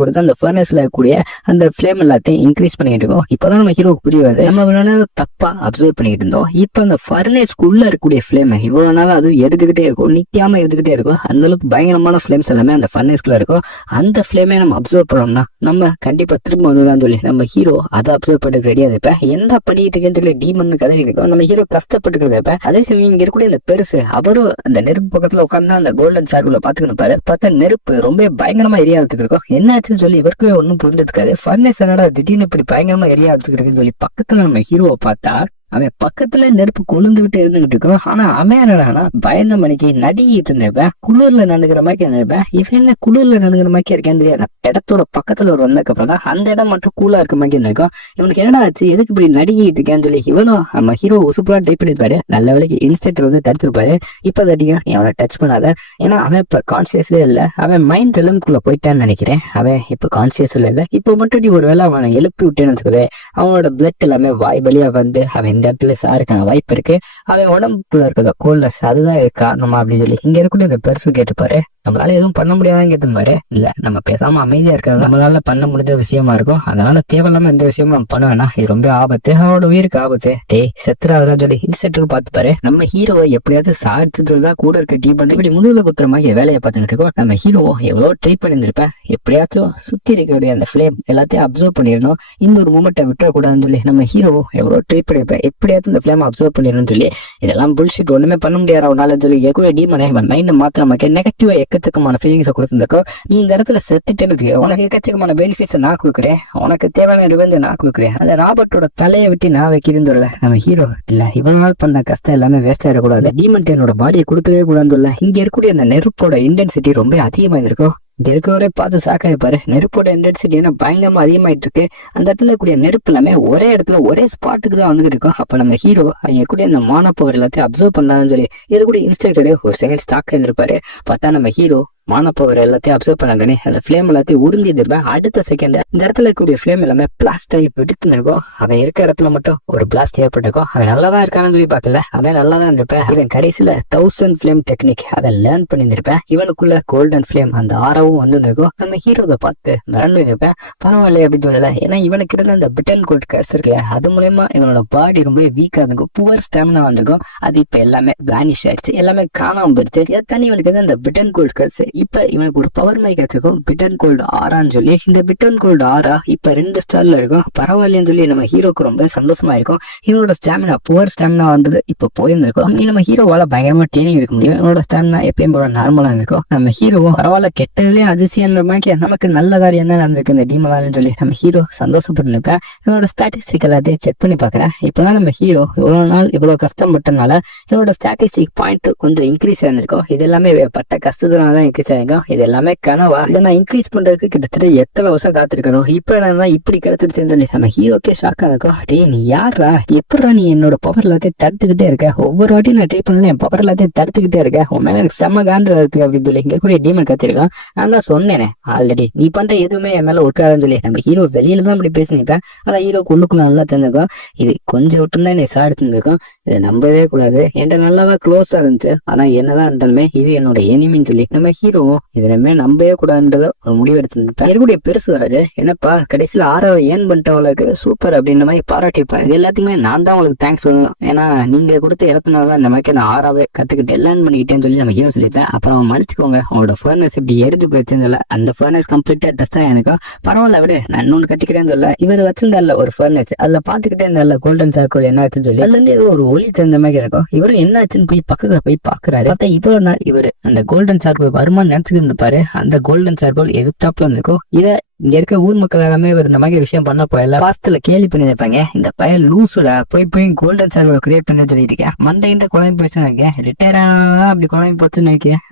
கொடுத்து அந்த ஃபர்னஸ்ல இருக்கக்கூடிய அந்த ஃபிளேம் எல்லாத்தையும் இன்க்ரீஸ் பண்ணிட்டு இருக்கோம். இப்பதான் நம்ம ஹீரோக்கு புரிய வருது நம்ம இவ்வளவு நாள் தப்பா அப்சர்வ் பண்ணிட்டு இருந்தோம். இப்ப அந்த ஃபர்னஸ்க்குள்ள இருக்கக்கூடிய ஃபிளேம் இவ்வளவு நாள் அது எரிஞ்சுக்கிட்டே இருக்கும், நிக்காம எரிஞ்சுக்கிட்டே இருக்கும். அந்த அளவுக்கு பயங்கரமான ஃபிளேம்ஸ் எல்லாமே அந்த ஃபர்னஸ்க்குள்ள இருக்கும். அந்த ஃபிளேமே நம்ம அப்சர்வ் பண்ணோம்னா நம்ம கண்டிப்பா திரும்ப வந்துதான் சொல்லி நம்ம ஹீரோ அதை அப்சர்வ் பண்ணிட்டு ரெடியா இருப்ப என்ன பண்ணிட்டு இருக்கேன்னு சொல்லி டீமன் கதை இருக்கும். நம்ம ஹீரோ கஷ்டப்பட்டு இருப்ப. அதே சமயம் இங்க இருக்கக்கூடிய இந்த பெருசு அவரும் அந்த நெருப்பு பக்கத்துல உட்காந்து அந்த கோல்டன் சார்குள்ள பாத்துக்கணும் பாரு. பார்த்தா நெருப்பு ரொம்ப பயங்கரமா எரியாதுக்கு இருக்கும். என்ன ஆச்சுன்னு சொல்லி இவருக்குமே ஒன்னும் புரிஞ்சதுக்காது. ஃபர்னஸ் என்னடா திடீர்னு இப்படி பயங்கரமா எரியாதுக்கு இருக்குன்னு சொல்லி பக்கத்துல நம்ம ஹீரோவை பார்த்தா அவன் பக்கத்துல நெருப்பு கொழுந்து விட்டு இருந்துகிட்டு இருக்கோம். ஆனா அவன் என்னடானா பயந்த மணிக்கு நடுங்கிட்டு இருந்திருப்பேன், குளிர்ல நடுங்கிற மாதிரி இருந்திருப்பேன். இவன் என்ன குளிர்ல நடுங்கிற மாதிரி இருக்கேன்னு தெரியாது. இடத்தோட பக்கத்துல ஒரு வந்ததுக்கப்புறம் தான் அந்த இடம் மட்டும் கூலா இருக்க மாதிரி இருந்திருக்கும். இவனுக்கு என்னடா ஆச்சு, எதுக்கு இப்படி நடுங்கிட்டு இருக்கேன்னு சொல்லி இவனும் நம்ம ஹீரோ உசுப்பா ட்ரை பண்ணிருப்பாரு. நல்ல வேலைக்கு இன்ஸ்டன்ட் வந்து தடுத்துருப்பாரு. இப்ப தட்டியும் நீ அவனை டச் பண்ணாத, ஏன்னா அவன் இப்ப கான்சியஸ்ல இல்ல, அவன் மைண்ட் ரிலம்குள்ள போயிட்டான்னு நினைக்கிறேன். அவன் இப்ப கான்சியஸ்ல இல்ல. இப்போ மட்டும் நீ ஒரு வேளை அவனை எழுப்பி விட்டேன்னு வச்சுக்கவே அவனோட பிளட் எல்லாமே வாய் வழியா வந்து அவன் இந்த இடத்துல சாருக்கான வாய்ப்பு இருக்கு. அவன் உடம்புக்குள்ள இருக்கிற கோல்ட்னஸ் அதுதான் காரணமா அப்படின்னு சொல்லி இங்க இருக்கக்கூடிய அந்த பெருசு கேட்டுப்பாரு. நம்மளால எதுவும் பண்ண முடியாதான்னு கேட்டுப்பாரு. இல்ல நம்ம பேசாம அமைதியா இருக்காது நம்மளால பண்ண முடிஞ்ச விஷயமா இருக்கும். அதனால தேவையில்லாம எந்த விஷயமும் நம்ம பண்ண வேணாம், இது ரொம்ப ஆபத்து, அவனோட உயிருக்கு ஆபத்து, டேய் செத்துறாதான் சொல்லி இன்ஸ்டன்ட் பார்த்துப்பாரு. நம்ம ஹீரோவை எப்படியாவது சாடிச்சுதான் கூட இருக்க டீ பண்ணி இப்படி முதுகுல குத்துற மாதிரி வேலையை பார்த்துக்கிட்டு இருக்கோம். நம்ம ஹீரோவும் எவ்வளவு ட்ரை பண்ணியிருந்திருப்பேன், எப்படியாச்சும் சுத்தி இருக்கக்கூடிய அந்த ஃபிளேம் எல்லாத்தையும் அப்சர்வ் பண்ணிடணும், இந்த ஒரு மூமெண்ட்டை விட்டுறக்கூடாதுன்னு சொல்லி நம்ம ஹீரோவும் எவ்வளவு ட்ரை பண்ணிருப்பேன், எப்படியாவது இந்த ஃபிளேம் அப்சர்வ் பண்ணிடணும்னு சொல்லி இதெல்லாம் புல்ஷிட் ஒண்ணுமே பண்ண முடியாது அவனால சொல்லி கூட டீமனே மைண்ட் மாத்திர நமக்கு நெகட்டிவா எக்கச்சக்கமான ஃபீலிங்ஸை கொடுத்துருக்கோ. நீ இந்த இடத்துல செத்துட்டேன்னு உனக்கு எக்கச்சக்கமான பெனிஃபிட்ஸை நான் கொடுக்குறேன், உனக்கு தேவையான ரிவெஞ்சை நான் கொடுக்குறேன், அந்த ராபர்ட்டோட தலையை விட்டு நான் வைக்கிறேன்னு நம்ம ஹீரோ இல்ல இவ்வளவு நாள் பண்ண கஷ்டம் எல்லாமே வேஸ்ட் ஆயிடக்கூடாது, டீமன் என்னோட பாடியை கொடுக்கவே கூடாதுன்னு இங்க இருக்கக்கூடிய அந்த நெருப்போட இன்டென்சிட்டி ரொம்ப அதிகமா இருந்திருக்கும். இங்க இருக்கவரே பார்த்து சாக்காயிருப்பாரு. நெருப்போட இன்டென்சிட்டி ஏன்னா பயங்கரமா அதிகமாயிட்டு இருக்கு. அந்த இடத்துல கூடிய நெருப்பு எல்லாமே ஒரே இடத்துல ஒரே ஸ்பாட்டுக்கு தான் வந்துட்டு இருக்கும். அப்ப நம்ம ஹீரோ அங்க கூடிய அந்த மானப்பவர் எல்லாத்தையும் அப்சர்வ் பண்ணலாம்னு சொல்லி இது கூட இன்ஸ்ட்ரக்டரு ஒரு செகண்ட் ஸ்டாக் இருந்திருப்பாரு. பார்த்தா நம்ம ஹீரோ மானப்பவர் எல்லாத்தையும் அப்சர்வ் பண்ணாங்கன்னு அந்த ஃபிளேம் எல்லாத்தையும் உறிஞ்சிருப்பேன். அடுத்த செகண்ட் இந்த இடத்துல கூடிய ஃபிளேம் எல்லாமே பிளாஸ்ட் ஆகி வெடித்து இருக்கும். அவன் இருக்க இடத்துல மட்டும் ஒரு பிளாஸ்ட் ஏற்பட்டிருக்கும். அவன் நல்லாதான் இருக்கான்னு சொல்லி பார்க்கல, அவன் நல்லா தான் இருந்திருப்பேன். இவன் கடைசியில 1000 ஃபிளேம் டெக்னிக் அதை லேர்ன் பண்ணியிருந்திருப்பேன். இவனுக்குள்ள கோல்டன் ஃபிளேம் அந்த ஆறாவும் வந்துருக்கும். நம்ம ஹீரோவை பார்த்து மிரண்டு இருப்பேன். பரவாயில்ல அப்படின்னு சொல்லல, ஏன்னா இவனுக்கு இருந்த அந்த பிட்டன் கோல்ட் கேஸ் இருக்குல்ல, அது மூலயமா இவனோட பாடி ரொம்ப வீக்கா இருந்திருக்கும், புவர் ஸ்டாமினா வந்திருக்கும். அது இப்ப எல்லாமே வேனிஷ் ஆயிடுச்சு, எல்லாமே காணாம போயிடுச்சு. தண்ணி இவனுக்கு அந்த பிட்டன் கோல்ட் கேஸ் இப்ப இவனுக்கு ஒரு பவர் மைக் கிடைச்சிருக்கும், பிட்டன் கோல்டு ஆரான்னு சொல்லி. இந்த பிட்டன் கோல்டு ஆரா இப்ப 2 ஸ்டார்ல இருக்கும். பரவாயில்லன்னு சொல்லி நம்ம ஹீரோக்கு ரொம்ப சந்தோஷமா இருக்கும். இவனோட ஸ்டாமினா புவர் ஸ்டாமினா வந்தது இப்ப போயிருந்திருக்கும். நம்ம ஹீரோவால பயங்கரமா ட்ரைனிங் எடுக்க முடியும். இவனோட ஸ்டாமினா எப்பயும் போல நார்மலா இருக்கும். நம்ம ஹீரோவும் பரவாயில்ல கெட்டதுலயே அதிசயம் மாதிரி நமக்கு நல்ல காரியம் தான் நடந்திருக்கு இந்த டீமலான்னு சொல்லி நம்ம ஹீரோ சந்தோஷப்பட்டு இருப்பேன். இவனோட ஸ்டாட்டிஸ்டிக் எல்லாத்தையும் செக் பண்ணி பாக்குறேன். இப்பதான் நம்ம ஹீரோ இவ்வளவு நாள் இவ்வளவு கஷ்டப்பட்டனால இவனோட ஸ்டாட்டிஸ்டிக் பாயிண்ட் கொஞ்சம் இன்க்ரீஸ் ஆயிருந்திருக்கும். இது எல்லாமே பட்ட கஷ்டத்தினால தான் இன்க்ரீஸ் ஆயிருக்கும். இது எல்லாமே கனவா, இதை நான் இன்க்ரீஸ் பண்றதுக்கு கிட்டத்தட்ட எத்தனை வருஷம் காத்திருக்கணும், இப்ப நான் இப்படி கிடைச்சிருச்சுன்னு சொல்லி நம்ம ஹீரோக்கே ஷாக்கா இருக்கும். டே நீ யாரா, எப்படா நீ என்னோட பவர் எல்லாத்தையும் தடுத்துக்கிட்டே இருக்க, ஒவ்வொரு வாட்டியும் நான் ட்ரை பண்ணல என் பவர் எல்லாத்தையும் தடுத்துக்கிட்டே இருக்க, உன் மேல எனக்கு செம்ம காண்டு இருக்கு அப்படின்னு சொல்லி இங்க கூட டீமன் கத்திருக்கான். நான் தான் சொன்னேனே ஆல்ரெடி நீ பண்ற எதுவுமே என் மேல ஒர்க்காதுன்னு சொல்லி நம்ம ஹீரோ வெளியில தான் அப்படி பேசினிருப்பேன். ஆனா ஹீரோக்கு உள்ளுக்குள்ள நல்லா தெரிஞ்சிருக்கும். இது கொஞ்சம் விட்டுருந்தா என்னை சாடிச்சுருக்கும். இதை நம்பவே கூடாது, என்கிட்ட நல்லாவா க்ளோஸா இருந்துச்சு, ஆனா என்னதான் இருந்தாலுமே இது என்னோட எனிமின்னு சொல்லி நம்ம ஹீரோவும் இதனமே நம்பவே கூடாதுன்றத ஒரு முடிவு எடுத்துருப்பேன். இருக்கக்கூடிய பெருசு வராது, என்னப்பா கடைசியில ஆறாவை ஏன் பண்ணிட்ட அவளுக்கு சூப்பர் அப்படின்ற மாதிரி பாராட்டிப்பேன். இது எல்லாத்துக்குமே நான் தான் உங்களுக்கு தேங்க்ஸ் சொல்லணும், ஏன்னா நீங்க கொடுத்த இடத்துனாலதான் இந்த மாதிரி நான் ஆறாவே கத்துக்கிட்டு லேர்ன் பண்ணிக்கிட்டேன்னு சொல்லி நம்ம ஹீரோ சொல்லியிருப்பேன். அப்புறம் மன்னிச்சுக்கோங்க உங்களோட ஃபர்னஸ் இப்படி எரிஞ்சு போயிடுச்சுன்னு சொல்ல, அந்த ஃபர்னஸ் கம்ப்ளீட்டா டஸ்ட் தான் எனக்கும் பரவாயில்ல விடு நான் இன்னொன்று கட்டிக்கிறேன்னு சொல்ல, இவர் வச்சிருந்தால ஒரு ஃபர்னஸ் அதுல பாத்துக்கிட்டே இருந்தால கோல்டன் சார்கோல் என்ன ஆச்சுன்னு சொல்லி அதுல இருந்து ஒரு ஒளி தெரிஞ்ச மாதிரி இருக்கும். இவரும் என்ன ஆச்சுன்னு போய் பக்கத்துல போய் பாக்குறாரு. பார்த்தா இவ்வளவு நாள் இவரு அந்த கோல்டன் சார்கோல் வருமானு நினைச்சுட்டு இருப்பாரு. அந்த கோல்டன் சார்கோல் எதிர்த்தாப்புல இருக்கும். இதை இங்க இருக்க ஊர் மக்கள் எல்லாமே இந்த மாதிரி விஷயம் பண்ண போயில பாஸ்துல கேள்வி பண்ணி இருப்பாங்க, இந்த பையன் லூசுடா போய் கோல்டன் சர்வர் கிரியேட் பண்ணி சொல்லிட்டு இருக்கேன், மண்டைகிட்ட குழம்பு போச்சுன்னு நினைக்கிறேன், ரிட்டையர் ஆனாதான் அப்படி குழம்பு போச்சுன்னு நினைக்கிறேன்,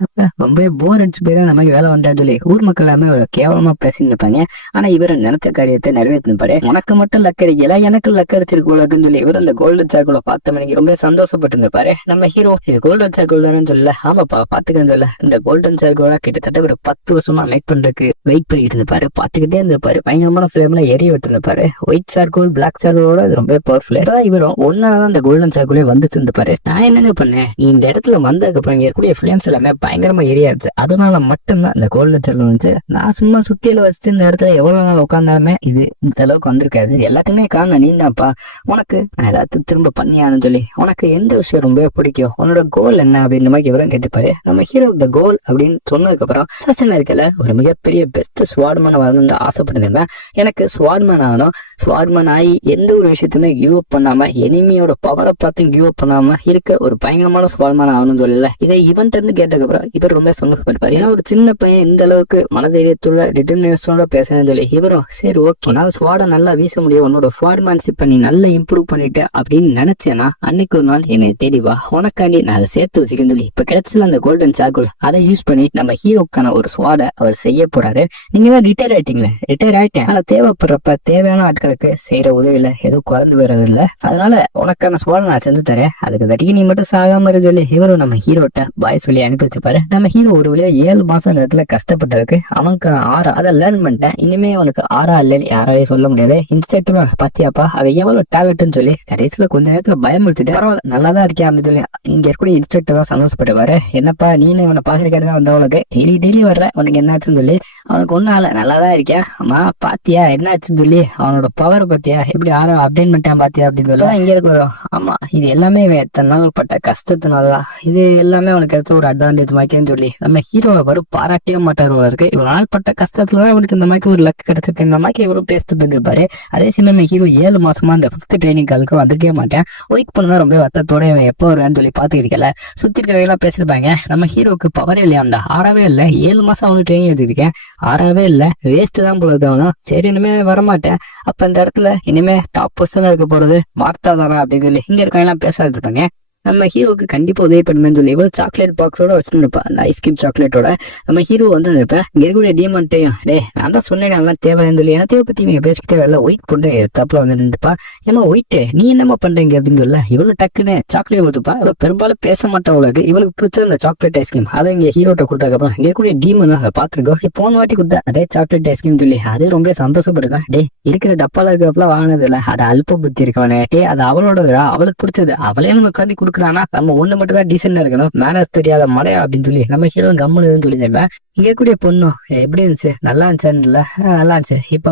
ரொம்ப போர் அடிச்சு போய் தான் இந்த மாதிரி வேலை பண்றான்னு சொல்லி ஊர் மக்கள் எல்லாமே ஒரு கேவலமா பேசிட்டு இருப்பாங்க. ஆனா இவர் நினைச்ச காரியத்தை நிறைவேற்றிருப்பாரு. உனக்கு மட்டும் லக் அடிக்கல எனக்கு லக் அடிச்சிருக்கோன்னு சொல்லி இவர் அந்த கோல்டன் சர்க்கிளை பார்த்த மணிக்கு ரொம்ப சந்தோஷப்பட்டு இருப்பாரு. நம்ம ஹீரோ இது கோல்டன் சர்க்கிள் தானே சொல்லல, ஆமாப்பா பாத்துக்கன்னு சொல்ல, இந்த கோல்டன் சர்க்கிளா கிட்டத்தட்ட ஒரு 10 வருஷமா மேக் பண்றதுக்கு வெயிட் பண்ணிட்டு இருப்பாரு. பார்த்துக்கிட்டே இருந்திருப்பாரு. பயங்கரமான ஃபிளேம்ல எரிய விட்டுருப்பாரு. ஒயிட் சார்கோல் பிளாக் சார்கோலோட அது ரொம்ப பவர்ஃபுல். இவரும் ஒன்னாதான் அந்த கோல்டன் சார்கோலே வந்து இருந்திருப்பாரு. நான் என்னங்க பண்ணேன், நீ இந்த இடத்துல வந்ததுக்கு அப்புறம் இங்க இருக்கக்கூடிய ஃபிளேம்ஸ் எல்லாமே பயங்கரமா எரிய ஆயிடுச்சு. அதனால மட்டும்தான் இந்த கோல்டன் சார்கோல் வந்துச்சு. நான் சும்மா சுத்தியில வச்சுட்டு இந்த இடத்துல எவ்வளவு நாள் உட்காந்தாலுமே இது இந்த அளவுக்கு வந்திருக்காது. எல்லாத்துக்குமே காரணம் நீ தான்ப்பா. உனக்கு நான் ஏதாவது திரும்ப பண்ணியான்னு சொல்லி உனக்கு எந்த விஷயம் ரொம்ப பிடிக்கும், உன்னோட கோல் என்ன அப்படின்னு மாதிரி இவரும் கேட்டுப்பாரு. நம்ம ஹீரோ இந்த கோல் அப்படின்னு சொன்னதுக்கு அப்புறம் அசாசினா இருக்கல ஒரு மிகப்பெரிய பெஸ்ட் ஸ்வாட்மேன் வரணும்னு ஆசைப்பட்டிருந்தேன். எனக்கு ஸ்வாட்மேன் ஆகணும். ஸ்வாட்மேன் ஆகி எந்த ஒரு விஷயத்தையுமே கிவ் அப் பண்ணாம எனிமியோட பவரை பார்த்து கிவ் அப் பண்ணாம இருக்க ஒரு பயங்கரமான ஸ்வாட்மேன் ஆகணும்னு சொல்லல. இதை இவன்ட்டு இருந்து கேட்டதுக்கு அப்புறம் இவர் ரொம்ப சந்தோஷப்பட்டிருப்பாரு. ஏன்னா ஒரு சின்ன பையன் இந்த அளவுக்கு மனதைரியத்தோட டிட்டர்மினேஷனோட பேசுறேன்னு சொல்லி இவரும் சரி ஓகே நான் ஸ்வாடை நல்லா வீச முடியும், உன்னோட ஸ்வாட்மேன்ஷிப் பண்ணி நல்லா இம்ப்ரூவ் பண்ணிட்டு அப்படின்னு நினைச்சேன்னா அன்னைக்கு ஒரு நாள் என்னை தேடி வா, உனக்காண்டி நான் அதை சேர்த்து வச்சுக்கன்னு சொல்லி இப்ப கிடைச்சல அந்த கோல்டன் சார்கோல் அதை யூஸ் பண்ணி நம்ம ஹீரோக்கான ஒரு ஸ்வாடை அவர் செய்ய போறாரு. நீங்க தான் ரிட்டையர் ஆயிட்டீங்களே. ரிட்டையர் ஆயிட்டேன், ஆனா தேவைப்படுறப்ப தேவையான ஆட்களுக்கு செய்யற உதவியில எதுவும் குறைந்து வர்றது இல்ல. அதனால உனக்கான ஸ்வாடை நான் செஞ்சு தரேன், அதுக்கு வரைக்கும் நீ மட்டும் சாகாம இரு சொல்லி ஹீரோ நம்ம ஹீரோட்ட பாய் சொல்லி அனுப்பி வச்சுப்பாரு. நம்ம ஹீரோ ஒரு வழியா 7 மாசம் நேரத்துல கஷ்டப்பட்டதுக்கு அவனுக்கு 6 அதை லேர்ன் பண்ணிட்டேன். இனிமே அவனுக்கு 6 இல்லைன்னு யாராலையும் சொல்ல முடியாது. இன்ஸ்ட்ரக்டர் பாத்தியாப்பா அவ எவ்வளவு டேலண்ட்னு சொல்லி கடைசியில கொஞ்ச நேரத்துல பயமுறுத்திட்டு பரவாயில்ல நல்லாதான் இருக்கேன் அப்படின்னு சொல்லி இங்க இருக்கக்கூடிய இன்ஸ்ட்ரக்டர் தான் சந்தோஷப்பட்டுவாரு. என்னப்பா நீனு இவனை பாக்குறதுக்காக தான் வந்தவனுக்கு டெய்லி வர்ற உனக்கு என்னாச்சுன்னு சொல்லி அவனுக்கு ஒன்னும் ஆல நல்லாதான் இருக்கேன். ஆமா பாத்தியா என்னாச்சுன்னு சொல்லி அவனோட பவர் பாத்தியா எப்படி அப்டேட் பண்ணிட்டான் பாத்தியா அப்படின்னு சொல்லி இங்க இருக்கிறோம். ஆமா இது எல்லாமே எத்தனை நாள் பட்ட கஷ்டத்தினாலதான், இது எல்லாமே அவனுக்கு கிடைச்ச ஒரு அட்வான்டேஜ் மாக்கேன்னு சொல்லி நம்ம ஹீரோவை வரும் பாராட்டவே மாட்டாரு. இருக்கு இவன் நாள் பட்ட கஷ்டத்துலதான் அவனுக்கு இந்த மாதிரி ஒரு லக் கிடைச்சிருக்கு. இந்த மாதிரி இவரும் பேசிட்டு இருந்திருப்பாரு. அதே சமயம் ஹீரோ 7 மாசமா அந்த 5th ட்ரைனிங் காலுக்கு வந்துருக்கே மாட்டேன். வெயிட் பண்ணதான் ரொம்ப வருத்தத்தோட இவன் எப்போ வருவான்னு சொல்லி பாத்துக்கிட்டல சுத்தி இருக்கிறவங்க பேசிருப்பாங்க. நம்ம ஹீரோக்கு பவரே இல்லையாண்டா, ஆறவே இல்லை. 7 மாசம் அவனுக்கு ட்ரைனிங் எடுத்துருக்கேன், ஆறவே இல்லை, வேஸ்ட் தான் போல அவனும். சரி இனிமே வரமாட்டேன், அப்ப இந்த இடத்துல இனிமே டாப் பொசிஷன்ல இருக்க போறது மார்த்தா தானா அப்படின்னு சொல்லி இங்க இருக்கவங்க பேசாது இருப்பாங்க. நம்ம ஹீரோக்கு கண்டிப்பா உதவி பண்ணுமேன்னு சொல்லி இவ்வளவு சாக்லேட் பாக்ஸோட வச்சுருப்பா அந்த ஐஸ்கிரீம் சாக்லேட்டோட நம்ம ஹீரோ வந்து இருப்பேன். இங்க இருக்கக்கூடிய டீமன்ட்டையும் டே நான் தான் சொன்னேன் நல்லா தேவைன்னு சொல்லி எனக்கு தேவை பத்தி நீங்க பேசிக்கிட்டே வரல. ஒயிட் பொண்ணு தப்புல வந்து நின்றுப்பா. ஏமா ஒயிட்டு நீ என்னமா பண்றீங்க அப்படின்னு சொல்ல இவ்வளவு டக்குன்னு சாக்லேட் கொடுத்துப்பா. இவ பெரும்பாலும் பேச மாட்டா. அவளுக்கு இவளுக்கு பிடிச்ச அந்த சாக்லேட் ஐஸ்கிரீம் அதை இங்க ஹீரோட்ட கொடுத்ததுக்கப்புறம் இங்க கூடிய டீமன் அதை பாத்துருக்கோம். போன வாட்டி கொடுத்தா அதே சாக்லேட் ஐஸ்கிரீம் சொல்லி அது ரொம்ப சந்தோஷப்படுக்கான். டே இருக்கிற டப்பால இருக்கப்பல வாங்கினது இல்ல, அது அல்ப புத்தி இருக்கவனே. டே அது அவளோடதுடா, அவளுக்கு பிடிச்சது அவளே நம்ம உட்காந்து கொடுக்குறானா, நம்ம ஒண்ணு மட்டும் தான் டீசெண்டா இருக்கணும், மேனஸ் தெரியாத மடையா அப்படின்னு சொல்லி நம்ம ஹீரோ கம்முன்னு சொல்லி தருவேன். இங்க கூடிய பொண்ணு எப்படி இருந்துச்சு, நல்லா இருந்துச்சுல, நல்லா இருந்துச்சு. இப்போ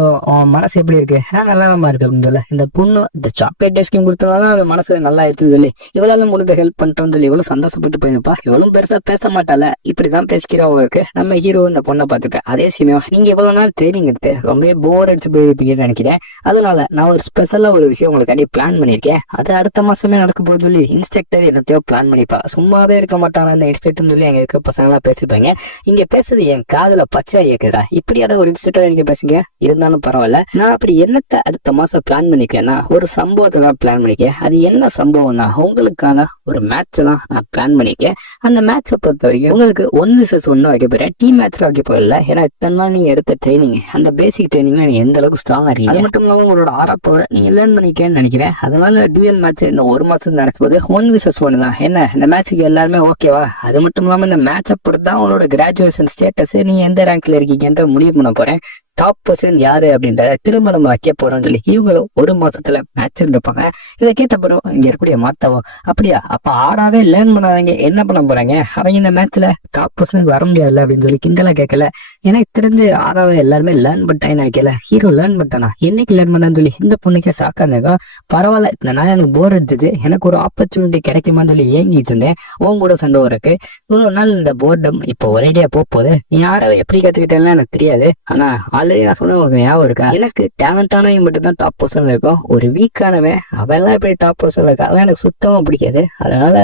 மனசு எப்படி இருக்கு, நல்லா இருக்கு அப்படின்னு சொல்லி இந்த பொண்ணு இந்த சாக்லேட் ஐஸ்கிரீம் கொடுத்ததாதான் அவன் மனசு நல்லா இருக்குன்னு சொல்லி இவளால முடிஞ்ச ஹெல்ப் பண்ணிட்டோம்னு சொல்லி இவ்வளவு சந்தோஷப்பட்டு போயிருப்பா. இவ்வளவு பெருசா பேச மாட்டால, இப்படிதான் பேசிக்கிறவங்களுக்கு நம்ம ஹீரோ இந்த பொண்ணை பார்த்துட்டு. அதே சமயம் நீங்க இவ்வளவு நாள் ட்ரைனிங் எடுத்து ரொம்ப போர் அடிச்சு போயிருப்பீங்கன்னு நினைக்கிறேன். அதனால நான் ஒரு ஸ்பெஷலா ஒரு விஷயம் உங்களுக்கு பிளான் பண்ணிருக்கேன். அது அடுத்த மாசமே நடக்க போகுது சொல்லி இன்ஸ்ட்ரக்டர் என்னத்தையோ பிளான் பண்ணிப்பா. சும்மாவே இருக்க மாட்டாங்க அந்த இன்ஸ்ட்ரக்டர் சொல்லி எங்க இருக்க பசங்க எல்லாம் பேசிப்பாங்க. இங்க பேச என் காதுல பச்சை இயக்குதா, இப்படியான ஒரு இன்ஸ்டியூட்டர் நீங்க பேசுங்க. இருந்தாலும் பரவாயில்ல, நான் அப்படி என்னத்தை அடுத்த மாசம் பிளான் பண்ணிக்கேன்னா ஒரு சம்பவத்தை தான் பிளான் பண்ணிக்கேன். அது என்ன சம்பவம்னா உங்களுக்கான ஒரு மேட்ச் தான் நான் பிளான் பண்ணிக்கேன். அந்த மேட்சை பொறுத்த வரைக்கும் உங்களுக்கு 1 vs 1 வைக்க போறேன், டீம் மேட்ச் வைக்க போறல. ஏன்னா இத்தனை நாள் நீங்க எடுத்த ட்ரைனிங் அந்த பேசிக் ட்ரைனிங்ல நீங்க எந்த அளவுக்கு ஸ்ட்ராங்கா இருக்கீங்க, அது மட்டும் இல்லாம உங்களோட ஆறாப்போட நீங்க லேர்ன் பண்ணிக்கேன்னு நினைக்கிறேன். அதனால டூயல் மேட்ச் இந்த 1 மாசம் நடக்கும்போது 1 vs 1 தான். என்ன இந்த மேட்சுக்கு எல்லாருமே ஓகேவா? அது மட்டும் இல்லாம இந்த மேட்சை பொறுத்து தான் உங்களோட கிராஜுவேஷன் ஸ்டேட்டஸ் நீங்க எந்த ரேங்க்ல இருக்கீங்கன்ற முடிவு பண்ண போறேன். டாப் பொசிஷன் யாரு அப்படின்ற திரும்ப நம்ம வைக்க போறோம்னு சொல்லி இவங்களும் 1 மாசத்துல மேட்ச் இருப்பாங்க. இதை கேட்டப்பறம் இங்க இருக்கக்கூடிய மாத்தவும் அப்படியா அப்ப ஆடாவே லேர்ன் பண்ணாதவங்க என்ன பண்ண போறாங்க, அவங்க இந்த மேட்ச்ல டாப் பொசிஷன் வர முடியாது அப்படின்னு சொல்லி கிண்டலா கேட்கல. எனக்கு தெரிஞ்சு ஆடாவே எல்லாருமே லேர்ன் பண்ணிட்டான்னு வைக்கல. ஹீரோ லேர்ன் பண்ணிட்டானா என்னைக்கு லேர்ன் பண்ணான்னு சொல்லி இந்த பொண்ணுக்கே சாக்காங்க. பரவாயில்ல இந்த நாள் எனக்கு போர் அடிச்சது, எனக்கு ஒரு ஆப்பர்ச்சுனிட்டி கிடைக்குமான்னு சொல்லி ஏங்கிட்டு இருந்தேன். உன் கூட சண்டை வரக்கு இவ்வளவு நாள் இந்த போர்டம் இப்போ ஒரேடியா போகுது. நீ ஆடாவை எப்படி கத்துக்கிட்டேன்னா எனக்கு தெரியாது. ஆனா ஆல்ரெடி நான் சொன்ன உங்களுக்கு ஞாபகம் இருக்கா, எனக்கு டேலண்டானவன் மட்டும் தான் டாப் பொசிஷன்ல இருக்கும். ஒரு வீக்கானவன் அவெல்லாம் எப்படி டாப் பொசிஷன்ல இருக்கா, அவன் எனக்கு சுத்தமா பிடிக்காது. அதனால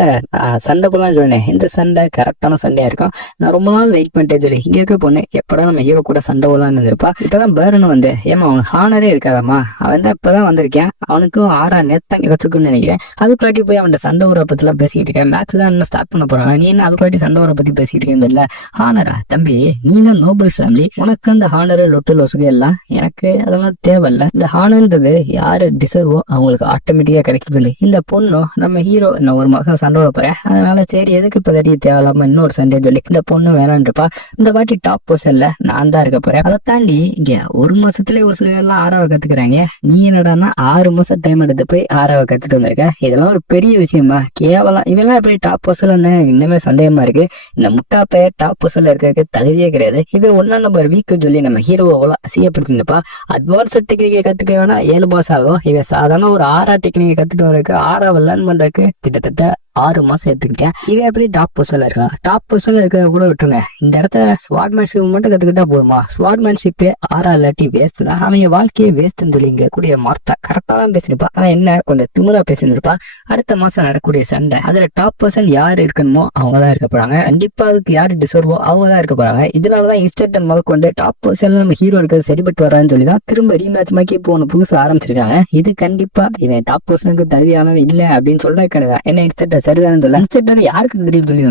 சண்டை போலாம் சொன்னேன். இந்த சண்டை கரெக்டான சண்டையா இருக்கும். நான் ரொம்ப நாள் வெயிட் பண்ணிட்டேன் சொல்லி இங்க இருக்க பொண்ணு எப்படா நம்ம ஹீரோ கூட சண்டை போலான்னு இருந்திருப்பா. இப்பதான் பேர்னு வந்து ஏமா அவனுக்கு ஹானரே இருக்காதாமா, அவன் தான் இப்பதான் வந்திருக்கேன், அவனுக்கும் 6 நேத்தான் கிடைச்சிருக்குன்னு நினைக்கிறேன். அதுக்குள்ளாட்டி போய் அவன் சண்டை ஊரை பத்தி எல்லாம் பேசிக்கிட்டு இருக்கேன். மேட்ச் தான் என்ன ஸ்டார்ட் பண்ண போறாங்க, நீ என்ன அதுக்குள்ளாட்டி சண்டை ஊரை பத்தி பேசிக்கிட்டு இருக்கேன் இல்ல. ஹானரா தம்பி, நீ தான் நோபல் ஃபேமிலி, உனக்கு அந்த ஹானரை மென்டல் லோஸுக்கு எல்லாம் எனக்கு அதெல்லாம் தேவையில்ல. இந்த ஹானன்றது யாரு டிசர்வோ அவங்களுக்கு ஆட்டோமேட்டிக்கா கிடைக்கிறது இல்லை. இந்த பொண்ணும் நம்ம ஹீரோ நான் ஒரு மாசம் சண்டை விட போறேன், அதனால சரி எதுக்கு இப்ப தடி தேவையில்லாம இன்னொரு சண்டே சொல்லி இந்த பொண்ணு வேணான்றப்பா இந்த வாட்டி டாப் பொசிஷன்ல நான் தான் இருக்க போறேன். அதை தாண்டி இங்க ஒரு மாசத்துல ஒரு சில எல்லாம் ஆறாவ கத்துக்கிறாங்க, நீ என்னடான்னா 6 மாசம் டைம் எடுத்து போய் ஆறாவ கத்துட்டு வந்திருக்க. இதெல்லாம் ஒரு பெரிய விஷயமா? கேவலம். இவெல்லாம் எப்படி டாப் பொசிஷன்ல இன்னுமே சந்தேகமா இருக்கு. இந்த முட்டா பைய டாப் பொசிஷன்ல இருக்கிறதுக்கு தகுதியே கிடையாது. இவன் 1 நம்பர் வீக்கு சொல்லி நம்ம ஹீரோ அவ்வளவு அசியப்படுத்திருந்தப்பா. அட்வான்ஸ் டெக்னிக்கை கத்துக்க வேணா 7 மாசம் ஆகும். இவன் சாதாரண ஒரு 6 டெக்னிக்கை கத்துட்டு வரக்கு 6 லேர்ன் பண்றதுக்கு கிட்டத்தட்ட 6 மாசம் எடுத்துக்கிட்டேன். இவன் எப்படி டாப் பொசிஷன்ல இருக்கான்? டாப் பொசிஷன்ல இருக்க கூட விட்டுருங்க, இந்த இடத்த ஸ்வாட்மேன்ஷிப் மட்டும் கத்துக்கிட்டா போதுமா? ஸ்வாட்மேன்ஷிப்பே 6 இல்லாட்டி வேஸ்ட் தான். அவன் வாழ்க்கையே வேஸ்ட்னு சொல்லி இங்க கூடிய மார்த்தா கரெக்டா தான் பேசிருப்பா. ஆனா என்ன கொஞ்சம் திமிரா பேசியிருப்பா. அடுத்த மாசம் நடக்கூடிய சண்டை அதுல டாப் பர்சன் யாரு இருக்கணுமோ அவங்கதான் இருக்க போறாங்க. கண்டிப்பா அதுக்கு யாரு டிசர்வோ அவங்கதான் இருக்க போறாங்க. இதனாலதான் இன்ஸ்டன்ட் முதல் கொண்டு டாப் பர்சன்ல நம்ம ஹீரோ இருக்கிறது சரிபட்டு வரான்னு சொல்லிதான் திரும்ப ரீமேட்ச் மாக்கி இப்போ ஒன்று புதுசா ஆரம்பிச்சிருக்காங்க. இது கண்டிப்பா இவன் டாப் பர்சனுக்கு தகுதியானவன் இல்லை அப்படின்னு சொல்ல கிடையாது. என்ன இன்ஸ்டன்ட் சரிதானு சொல்ல இன்ஸ்டன்ட் யாருக்கு தெரியும் சொல்லி